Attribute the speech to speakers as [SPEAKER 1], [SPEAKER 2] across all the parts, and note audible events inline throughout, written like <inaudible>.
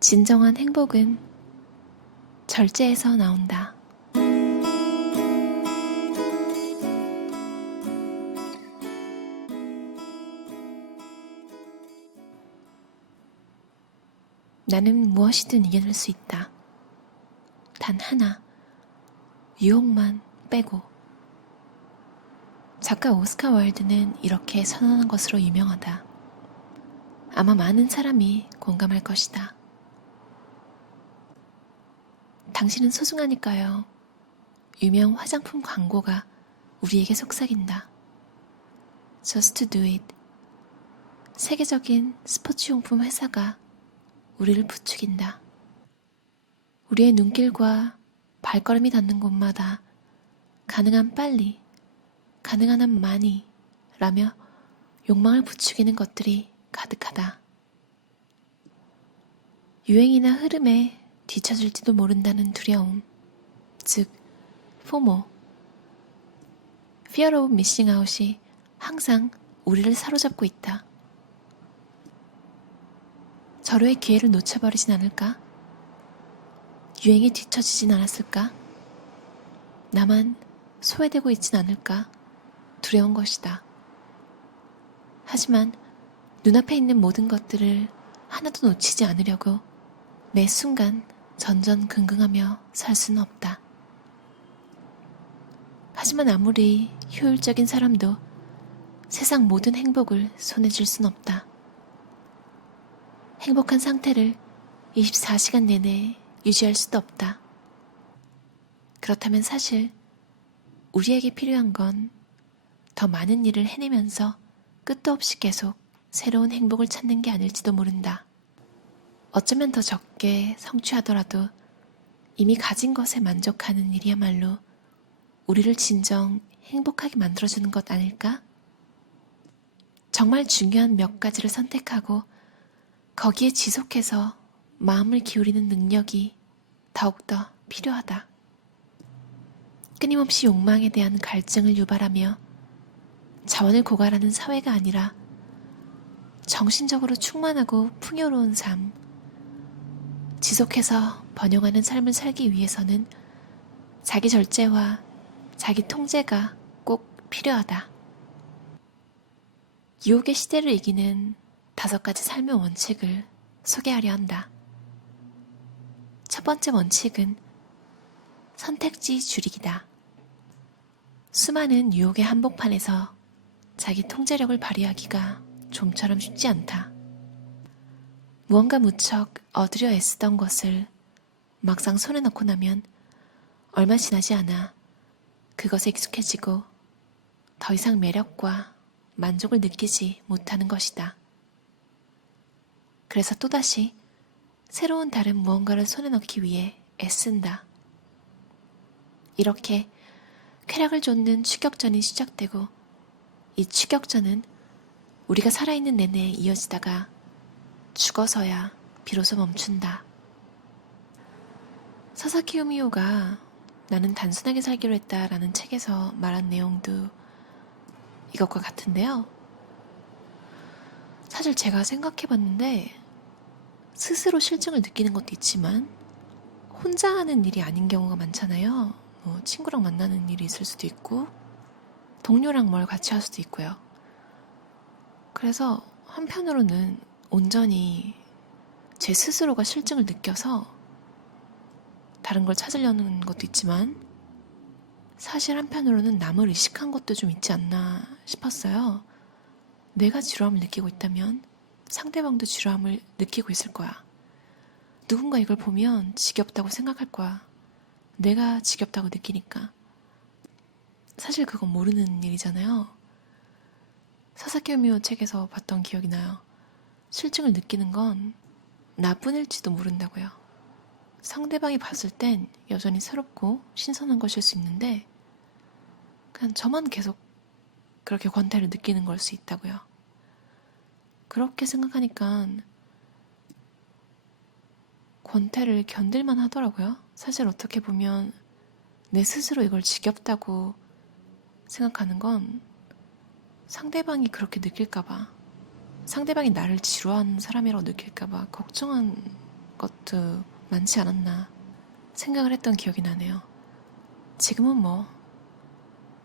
[SPEAKER 1] 진정한 행복은 절제에서 나온다. 나는 무엇이든 이겨낼 수 있다. 단 하나, 유혹만 빼고. 작가 오스카 와일드는 이렇게 선언한 것으로 유명하다. 아마 많은 사람이 공감할 것이다. 당신은 소중하니까요. 유명 화장품 광고가 우리에게 속삭인다. Just do it. 세계적인 스포츠용품 회사가 우리를 부추긴다. 우리의 눈길과 발걸음이 닿는 곳마다 가능한 빨리, 가능한 한 많이 라며 욕망을 부추기는 것들이 가득하다. 유행이나 흐름에 뒤처질지도 모른다는 두려움, 즉, 포모, Fear of Missing Out이 항상 우리를 사로잡고 있다. 절호의 기회를 놓쳐버리진 않을까? 유행에 뒤처지진 않았을까? 나만 소외되고 있진 않을까? 두려운 것이다. 하지만 눈앞에 있는 모든 것들을 하나도 놓치지 않으려고 매 순간 전전긍긍하며 살 수는 없다. 하지만 아무리 효율적인 사람도 세상 모든 행복을 손에 쥘 순 없다. 행복한 상태를 24시간 내내 유지할 수도 없다. 그렇다면 사실 우리에게 필요한 건 더 많은 일을 해내면서 끝도 없이 계속 새로운 행복을 찾는 게 아닐지도 모른다. 어쩌면 더 적게 성취하더라도 이미 가진 것에 만족하는 일이야말로 우리를 진정 행복하게 만들어주는 것 아닐까? 정말 중요한 몇 가지를 선택하고 거기에 지속해서 마음을 기울이는 능력이 더욱더 필요하다. 끊임없이 욕망에 대한 갈증을 유발하며 자원을 고갈하는 사회가 아니라 정신적으로 충만하고 풍요로운 삶, 지속해서 번영하는 삶을 살기 위해서는 자기 절제와 자기 통제가 꼭 필요하다. 유혹의 시대를 이기는 다섯 가지 삶의 원칙을 소개하려 한다. 첫 번째 원칙은 선택지 줄이기다. 수많은 유혹의 한복판에서 자기 통제력을 발휘하기가 좀처럼 쉽지 않다. 무언가 무척 얻으려 애쓰던 것을 막상 손에 넣고 나면 얼마 지나지 않아 그것에 익숙해지고 더 이상 매력과 만족을 느끼지 못하는 것이다. 그래서 또다시 새로운 다른 무언가를 손에 넣기 위해 애쓴다. 이렇게 쾌락을 쫓는 추격전이 시작되고 이 추격전은 우리가 살아있는 내내 이어지다가 죽어서야 비로소 멈춘다. 사사키 우미오가 나는 단순하게 살기로 했다라는 책에서 말한 내용도 이것과 같은데요. 사실 제가 생각해 봤는데 스스로 실증을 느끼는 것도 있지만 혼자 하는 일이 아닌 경우가 많잖아요. 뭐 친구랑 만나는 일이 있을 수도 있고 동료랑 뭘 같이 할 수도 있고요. 그래서 한편으로는 온전히 제 스스로가 실증을 느껴서 다른 걸 찾으려는 것도 있지만 사실 한편으로는 남을 의식한 것도 좀 있지 않나 싶었어요. 내가 지루함을 느끼고 있다면 상대방도 지루함을 느끼고 있을 거야. 누군가 이걸 보면 지겹다고 생각할 거야. 내가 지겹다고 느끼니까. 사실 그건 모르는 일이잖아요. 사사키 우미오 책에서 봤던 기억이 나요. 실증을 느끼는 건 나뿐일지도 모른다고요. 상대방이 봤을 땐 여전히 새롭고 신선한 것일 수 있는데, 그냥 저만 계속 그렇게 권태를 느끼는 걸 수 있다고요. 그렇게 생각하니까 권태를 견딜만 하더라고요. 사실 어떻게 보면 내 스스로 이걸 지겹다고 생각하는 건 상대방이 그렇게 느낄까봐, 상대방이 나를 지루한 사람이라고 느낄까봐 걱정한 것도 많지 않았나 생각을 했던 기억이 나네요. 지금은 뭐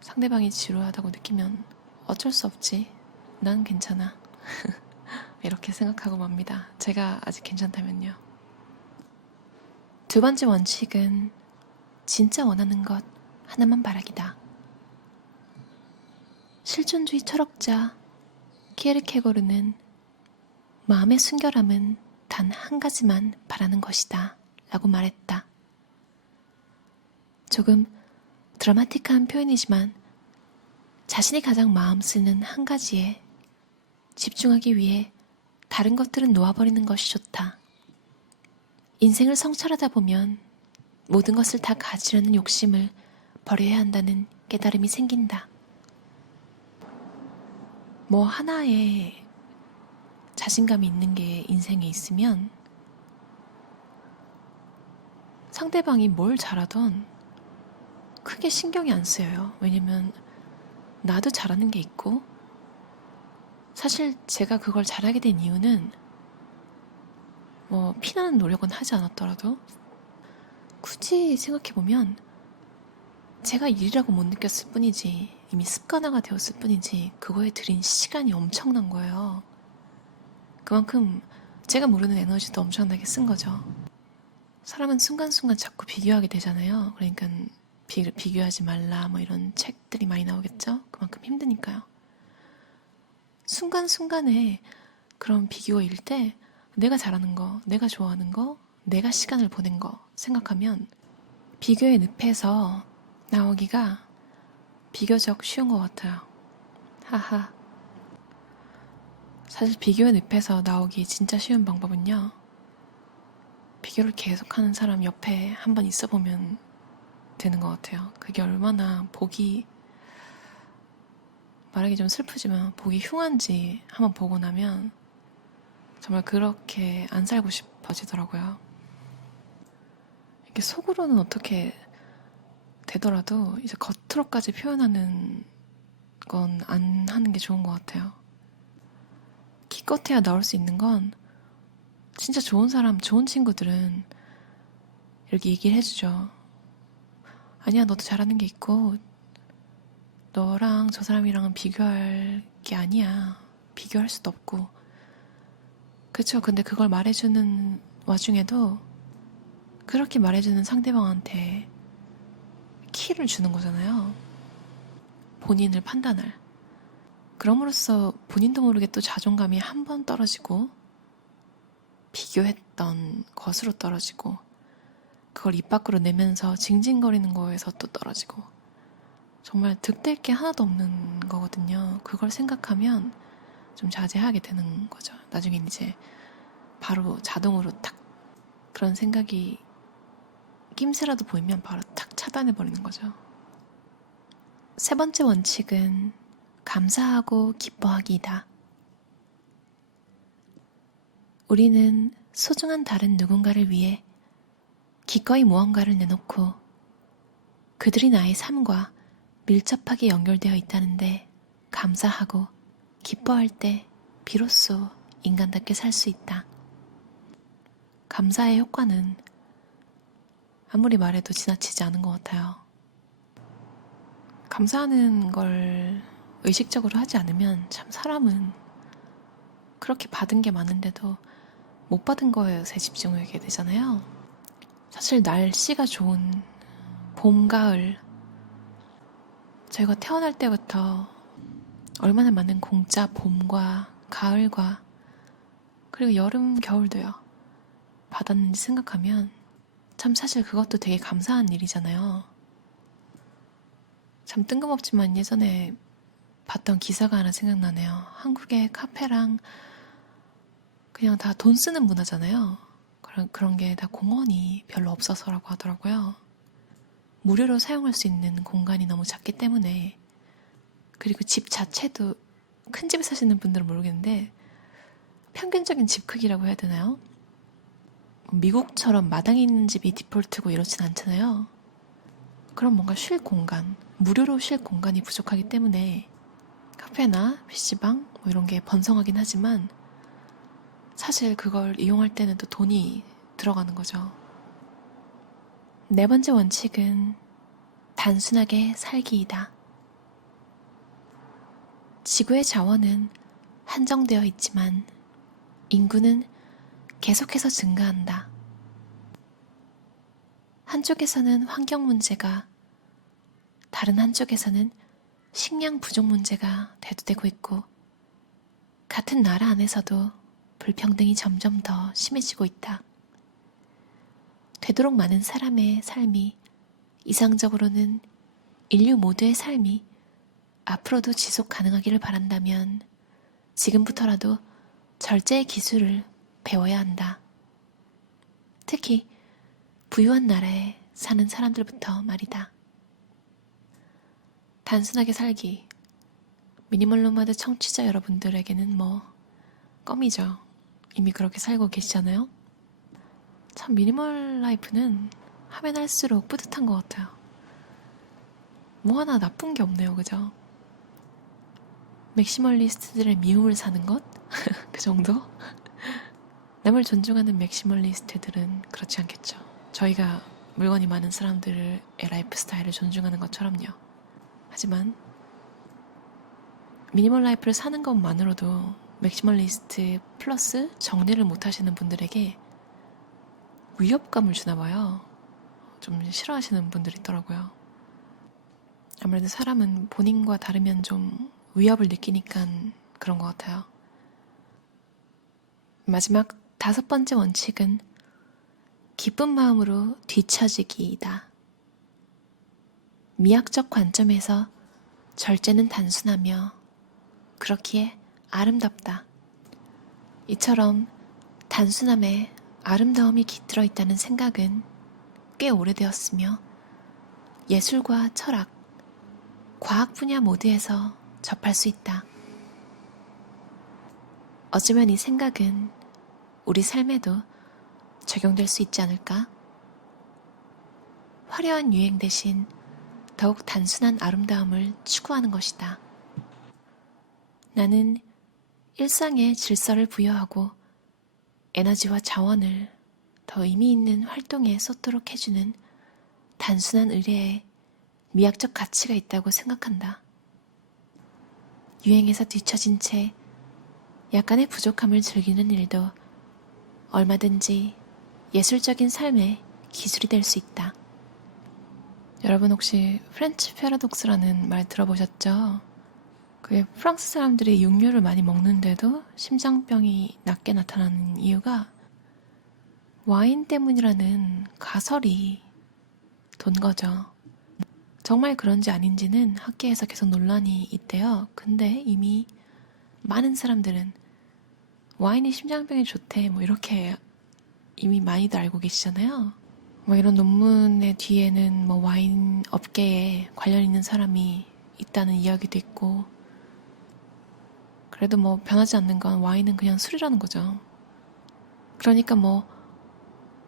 [SPEAKER 1] 상대방이 지루하다고 느끼면 어쩔 수 없지. 난 괜찮아. <laughs> 이렇게 생각하고 맙니다. 제가 아직 괜찮다면요. 두 번째 원칙은 진짜 원하는 것 하나만 바라기다. 실존주의 철학자 키에르케고르는 마음의 순결함은 단 한 가지만 바라는 것이다. 라고 말했다. 조금 드라마틱한 표현이지만 자신이 가장 마음 쓰는 한 가지에 집중하기 위해 다른 것들은 놓아버리는 것이 좋다. 인생을 성찰하다 보면 모든 것을 다 가지려는 욕심을 버려야 한다는 깨달음이 생긴다. 뭐 하나에 자신감이 있는 게 인생에 있으면 상대방이 뭘 잘하던 크게 신경이 안 쓰여요. 왜냐면 나도 잘하는 게 있고 사실 제가 그걸 잘하게 된 이유는 뭐 피나는 노력은 하지 않았더라도 굳이 생각해보면 제가 일이라고 못 느꼈을 뿐이지 이미 습관화가 되었을 뿐이지 그거에 들인 시간이 엄청난 거예요. 그만큼 제가 모르는 에너지도 엄청나게 쓴 거죠. 사람은 순간순간 자꾸 비교하게 되잖아요. 그러니까 비, 비교하지 말라 뭐 이런 책들이 많이 나오겠죠. 그만큼 힘드니까요. 순간순간에 그런 비교일 때 내가 잘하는 거, 내가 좋아하는 거, 내가 시간을 보낸 거 생각하면 비교의 늪에서 나오기가 비교적 쉬운 것 같아요. 하하. 사실 비교의 늪에서 나오기 진짜 쉬운 방법은요. 비교를 계속하는 사람 옆에 한 번 있어 보면 되는 것 같아요. 그게 얼마나 보기 말하기 좀 슬프지만 보기 흉한지 한번 보고 나면 정말 그렇게 안 살고 싶어지더라고요. 이게 속으로는 어떻게 되더라도 이제 겉으로까지 표현하는 건 안 하는 게 좋은 것 같아요. 기껏해야 나올 수 있는 건 진짜 좋은 사람, 좋은 친구들은 이렇게 얘기를 해주죠. 아니야, 너도 잘하는 게 있고, 너랑 저 사람이랑은 비교할 게 아니야. 비교할 수도 없고. 그쵸. 근데 그걸 말해주는 와중에도 그렇게 말해주는 상대방한테 키를 주는 거잖아요. 본인을 판단할. 그럼으로써 본인도 모르게 또 자존감이 한 번 떨어지고, 비교했던 것으로 떨어지고, 그걸 입 밖으로 내면서 징징거리는 거에서 또 떨어지고, 정말 득될 게 하나도 없는 거거든요. 그걸 생각하면 좀 자제하게 되는 거죠. 나중에 이제 바로 자동으로 탁 그런 생각이 낌새라도 보이면 바로 탁 차단해버리는 거죠. 세 번째 원칙은 감사하고 기뻐하기이다. 우리는 소중한 다른 누군가를 위해 기꺼이 무언가를 내놓고 그들이 나의 삶과 밀접하게 연결되어 있다는데 감사하고 기뻐할 때 비로소 인간답게 살 수 있다. 감사의 효과는 아무리 말해도 지나치지 않은 것 같아요. 감사하는 걸 의식적으로 하지 않으면 참 사람은 그렇게 받은 게 많은데도 못 받은 거에서 집중하게 되잖아요. 사실 날씨가 좋은 봄, 가을 저희가 태어날 때부터 얼마나 많은 공짜 봄과 가을과 그리고 여름, 겨울도요. 받았는지 생각하면 참 사실 그것도 되게 감사한 일이잖아요. 참 뜬금없지만 예전에 봤던 기사가 하나 생각나네요. 한국의 카페랑 그냥 다 돈 쓰는 문화잖아요. 그런, 그런 게 다 공원이 별로 없어서라고 하더라고요. 무료로 사용할 수 있는 공간이 너무 작기 때문에 그리고 집 자체도 큰 집에 사시는 분들은 모르겠는데 평균적인 집 크기라고 해야 되나요? 미국처럼 마당에 있는 집이 디폴트고 이렇진 않잖아요. 그럼 뭔가 쉴 공간, 무료로 쉴 공간이 부족하기 때문에 카페나 PC방 뭐 이런 게 번성하긴 하지만 사실 그걸 이용할 때는 또 돈이 들어가는 거죠. 네 번째 원칙은 단순하게 살기이다. 지구의 자원은 한정되어 있지만 인구는 계속해서 증가한다. 한쪽에서는 환경 문제가, 다른 한쪽에서는 식량 부족 문제가 대두되고 있고, 같은 나라 안에서도 불평등이 점점 더 심해지고 있다. 되도록 많은 사람의 삶이 이상적으로는 인류 모두의 삶이 앞으로도 지속 가능하기를 바란다면 지금부터라도 절제의 기술을 배워야 한다. 특히 부유한 나라에 사는 사람들부터 말이다. 단순하게 살기. 미니멀 노마드 청취자 여러분들에게는 뭐 껌이죠. 이미 그렇게 살고 계시잖아요. 참 미니멀 라이프는 하면 할수록 뿌듯한 것 같아요. 뭐 하나 나쁜 게 없네요, 그죠? 맥시멀리스트들의 미움을 사는 것? <laughs> 그 정도? 남을 존중하는 맥시멀리스트들은 그렇지 않겠죠. 저희가 물건이 많은 사람들의 라이프 스타일을 존중하는 것처럼요. 하지만 미니멀 라이프를 사는 것만으로도 맥시멀리스트 플러스 정리를 못 하시는 분들에게 위협감을 주나 봐요. 좀 싫어하시는 분들이 있더라고요. 아무래도 사람은 본인과 다르면 좀 위협을 느끼니까 그런 것 같아요. 마지막 다섯 번째 원칙은 기쁜 마음으로 뒤처지기이다. 미학적 관점에서 절제는 단순하며 그렇기에 아름답다. 이처럼 단순함에 아름다움이 깃들어 있다는 생각은 꽤 오래되었으며 예술과 철학, 과학 분야 모두에서 접할 수 있다. 어쩌면 이 생각은 우리 삶에도 적용될 수 있지 않을까? 화려한 유행 대신 더욱 단순한 아름다움을 추구하는 것이다. 나는 일상에 질서를 부여하고 에너지와 자원을 더 의미 있는 활동에 쏟도록 해주는 단순한 의뢰에 미학적 가치가 있다고 생각한다. 유행에서 뒤처진 채 약간의 부족함을 즐기는 일도 얼마든지 예술적인 삶의 기술이 될 수 있다. 여러분 혹시 프렌치 패러독스라는 말 들어보셨죠? 그게 프랑스 사람들이 육류를 많이 먹는데도 심장병이 낮게 나타나는 이유가 와인 때문이라는 가설이 돈 거죠. 정말 그런지 아닌지는 학계에서 계속 논란이 있대요. 근데 이미 많은 사람들은 와인이 심장병에 좋대, 뭐 이렇게 이미 많이들 알고 계시잖아요. 뭐 이런 논문의 뒤에는 뭐 와인 업계에 관련 있는 사람이 있다는 이야기도 있고, 그래도 뭐 변하지 않는 건 와인은 그냥 술이라는 거죠. 그러니까 뭐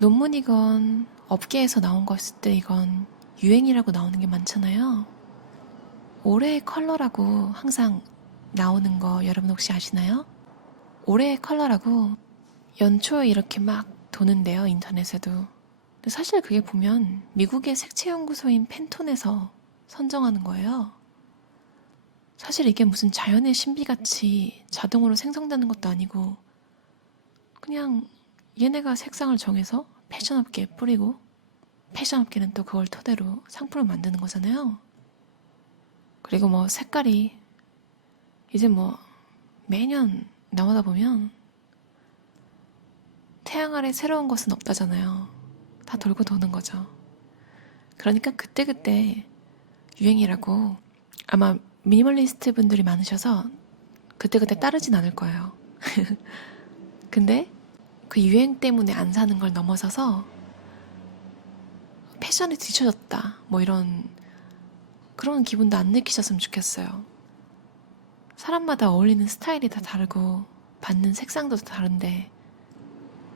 [SPEAKER 1] 논문이건 업계에서 나온 것일 때 이건 유행이라고 나오는 게 많잖아요. 올해의 컬러라고 항상 나오는 거 여러분 혹시 아시나요? 올해의 컬러라고 연초에 이렇게 막 도는데요, 인터넷에도. 근데 사실 그게 보면 미국의 색채 연구소인 펜톤에서 선정하는 거예요. 사실 이게 무슨 자연의 신비같이 자동으로 생성되는 것도 아니고 그냥 얘네가 색상을 정해서 패션업계에 뿌리고 패션업계는 또 그걸 토대로 상품을 만드는 거잖아요. 그리고 뭐 색깔이 이제 뭐 매년 나오다 보면 태양 아래 새로운 것은 없다잖아요. 다 돌고 도는 거죠. 그러니까 그때그때 유행이라고 아마 미니멀리스트 분들이 많으셔서 그때그때 따르진 않을 거예요. <laughs> 근데 그 유행 때문에 안 사는 걸 넘어서서 패션에 뒤처졌다. 뭐 이런 그런 기분도 안 느끼셨으면 좋겠어요. 사람마다 어울리는 스타일이 다 다르고 받는 색상도 다 다른데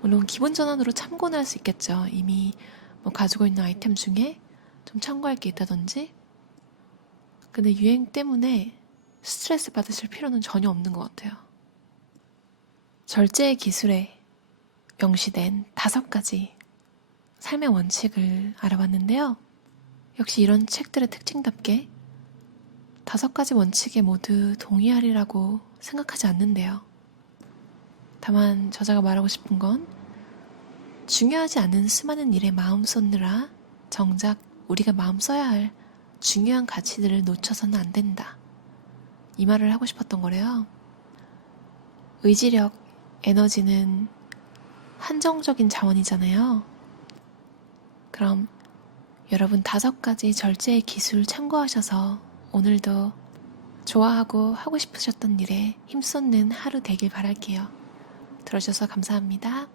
[SPEAKER 1] 물론 기본 전환으로 참고는 할 수 있겠죠. 이미 뭐 가지고 있는 아이템 중에 좀 참고할 게 있다든지. 근데 유행 때문에 스트레스 받으실 필요는 전혀 없는 것 같아요. 절제의 기술에 명시된 다섯 가지 삶의 원칙을 알아봤는데요. 역시 이런 책들의 특징답게 다섯 가지 원칙에 모두 동의하리라고 생각하지 않는데요. 다만 저자가 말하고 싶은 건 중요하지 않은 수많은 일에 마음 쏟느라 정작 우리가 마음 써야 할 중요한 가치들을 놓쳐서는 안 된다. 이 말을 하고 싶었던 거래요. 의지력, 에너지는 한정적인 자원이잖아요. 그럼 여러분 다섯 가지 절제의 기술 참고하셔서 오늘도 좋아하고 하고 싶으셨던 일에 힘쏟는 하루 되길 바랄게요. 들어주셔서 감사합니다.